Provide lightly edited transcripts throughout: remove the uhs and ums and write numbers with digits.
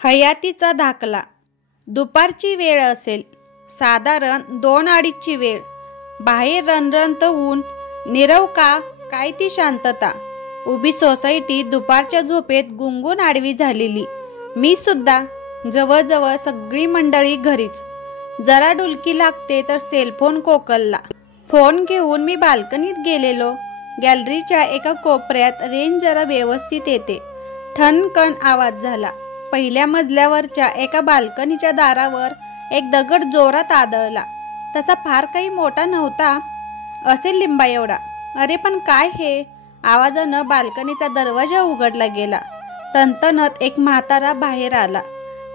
हयातीचा धाकला. दुपारची वेळ असेल, साधारण 2-2:30ची वेळ. बाहेर रणरणत ऊन, नीरव काय ती शांतता. उभी सोसायटी दुपारच्या झोपेत गुंगून आडवी झालेली. मी सुद्धा. जवळजवळ सगळी मंडळी घरीच. जरा डुलकी लागते तर सेलफोन कोकलला. फोन घेऊन मी बाल्कनीत गेलेलो. गॅलरीच्या एका कोपऱ्यात रेंज जरा व्यवस्थित येते. ठणकण आवाज झाला. पहिल्या मजल्यावरच्या एका बाल्कनीच्या दारावर एक दगड जोरात आदळला. तसा फार काही मोठा नव्हता, असेल लिंबा एवढा. अरे पण काय हे? आवाजानं बाल्कनीचा दरवाजा उघडला गेला. तणतणत एक म्हातारा बाहेर आला.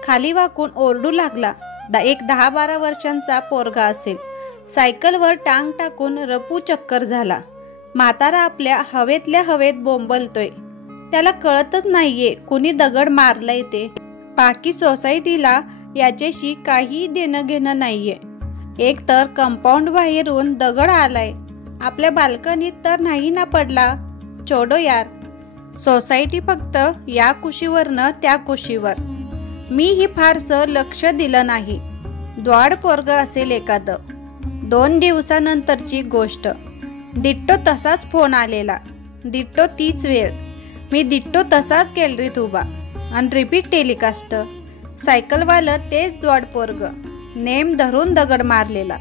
खाली वाकून ओरडू लागला. एक 10-12 वर्षांचा पोरगा असेल. सायकलवर टांग टाकून रपू चक्कर झाला. म्हातारा आपल्या हवेतल्या हवेत बोंबलतोय. त्याला कळतच नाहीये कुणी दगड मारलाय ते. बाकी सोसायटीला याच्याशी काही देणं घेणं नाहीये. एक तर कंपाऊंड बाहेरून दगड आलाय, आपल्या बाल्कनीत तर नाही ना पडला. छोडो यार. सोसायटी फक्त या कुशीवरनं त्या कुशीवर. मीही फारसं लक्ष दिलं नाही. द्वाड पोरग असेल एखादं. 2 दिवसानंतरची गोष्ट. दिट्टो तसाच फोन आलेला. दिट्टो तीच वेळ. मी दिट्टो तसाच गॅलरीत उभा. आणि रिपीट टेलिकास्ट. सायकलवालं तेच द्वाड पोरग. नेम धरून दगड मारलेला.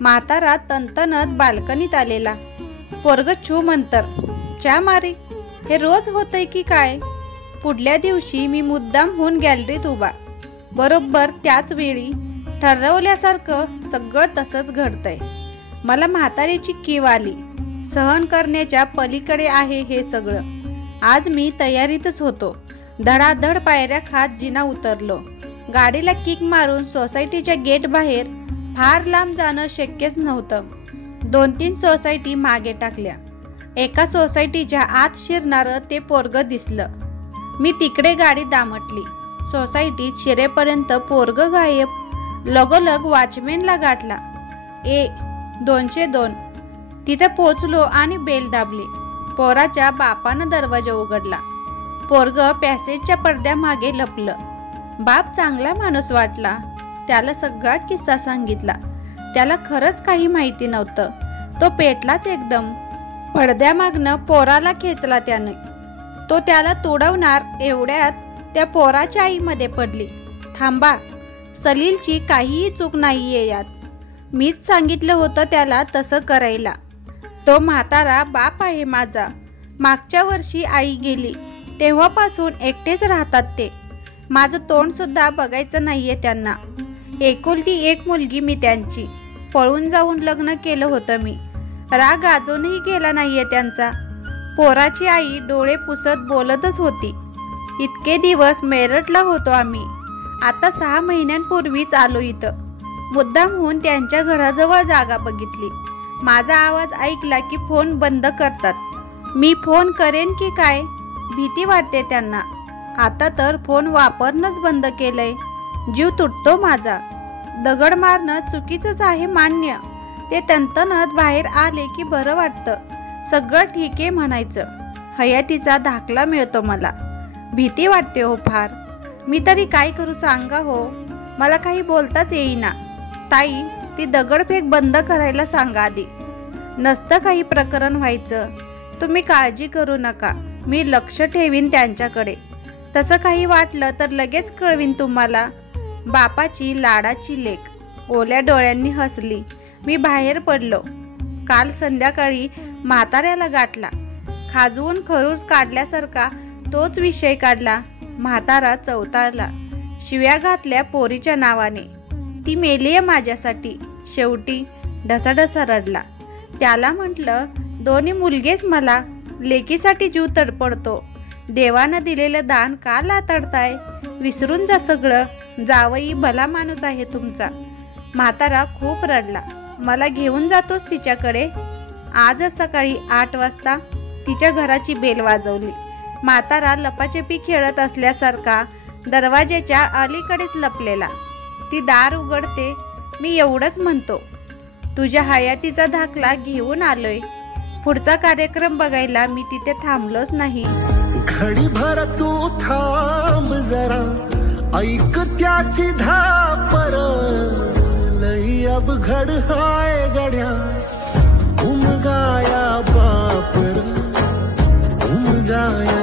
म्हातारा तणतणत बाल्कनीत आलेला. पोरग छू मंतर. च्या मारी. हे रोज होतंय की काय? पुढल्या दिवशी मी मुद्दाम होऊन गॅलरीत उभा. बरोबर त्याच वेळी ठरवल्यासारखं सगळं तसंच घडतंय. मला म्हातारीची कीव आली. सहन करण्याच्या पलीकडे आहे हे सगळं. आज मी तयारीतच होतो. धडाधड पायऱ्या खात जिना उतरलो. गाडीला किक मारून सोसायटीच्या गेट बाहेर. फार लांब जाणं शक्यच नव्हतं. 2-3 सोसायटी मागे टाकल्या. एका सोसायटीच्या आत शिरणारं ते पोरग दिसलं. मी तिकडे गाडी दामटली. सोसायटीत शिरेपर्यंत पोरग गायब. लगोलग वॉचमॅनला गाठला. 202. तिथे पोचलो आणि बेल दाबली. पोराच्या बापानं दरवाजा उघडला. पोरग पॅसेजच्या पडद्यामागे लपलं. बाप चांगला माणूस वाटला. त्याला सगळा किस्सा सांगितला. त्याला खरंच काही माहिती नव्हतं. तो पेटलाच एकदम. पडद्यामागनं पोराला खेचला त्याने. तो त्याला तोडवणार एवढ्यात त्या पोराच्या आईमध्ये पडली. थांबा, सलीलची काहीही चूक नाहीये यात. मीच सांगितलं होतं त्याला तसं करायला. तो म्हातारा बाप आहे माझा. मागच्या वर्षी आई गेली तेव्हापासून एकटेच राहतात ते. माझं तोंड सुद्धा बघायचं नाहीये त्यांना. एकुलती एक मुलगी मी त्यांची. पळून जाऊन लग्न केलं होतं मी. राग अजूनही गेला नाहीये त्यांचा. पोराची आई डोळे पुसत बोलतच होती. इतके दिवस मेरठला होतो आम्ही. आता 6 महिन्यांपूर्वीच आलो इथं. मुद्दाम होऊन त्यांच्या घराजवळ जागा बघितली. माझा आवाज ऐकला की फोन बंद करतात. मी फोन करेन की काय भीती वाटते त्यांना. आता तर फोन वापरणंच बंद केलंय. जीव तुटतो माझा. दगड मारणं चुकीचंच आहे मान्य. ते तणतणत बाहेर आले की बरं वाटतं. सगळं ठीक आहे म्हणायचं. हयातीचा धाकला मिळतो मला. भीती वाटते हो फार. मी तरी काय करू सांगा हो. मला काही बोलताच येईना. ताई, ती दगडफेक बंद करायला सांगा आधी. नसतं काही प्रकरण व्हायचं. तुम्ही काळजी करू नका. मी लक्ष ठेवीन त्यांच्याकडे. तसं काही वाटलं तर लगेच कळवीन तुम्हाला. बापाची लाडाची लेक. ओल्या डोळ्यांनी हसली. मी बाहेर पडलो. काल संध्याकाळी म्हाताऱ्याला गाठला. खाजवून खरूज काढल्यासारखा तोच विषय काढला. म्हातारा चवताळला. शिव्या घातल्या पोरीच्या नावाने. ती मेलीये माझ्यासाठी. शेवटी ढसाढसा रडला. त्याला म्हटलं, दोन्ही मुलगेच मला. लेकीसाठी जीव तडपडतो. देवानं दिलेलं दान का लाताडताय? विसरून जा सगळं. जावई भला माणूस आहे तुमचा. म्हातारा खूप रडला. मला घेऊन जातोस तिच्याकडे? आजच सकाळी 8 वाजता तिच्या घराची बेल वाजवली. म्हातारा लपाछपी खेळत असल्यासारखा दरवाज्याच्या अलीकडेच लपलेला. ती दार उघडते. मी एवढंच म्हणतो, तुझ्या हयातीचा धाकला घेऊन आलोय. पुढचा कार्यक्रम बघायला मी तिथे थांबलोच नाही. घडी भर तू थांब जरा. ऐक त्याची धापर लई अवघड हाय गड्या उमगाया बापर उमगाया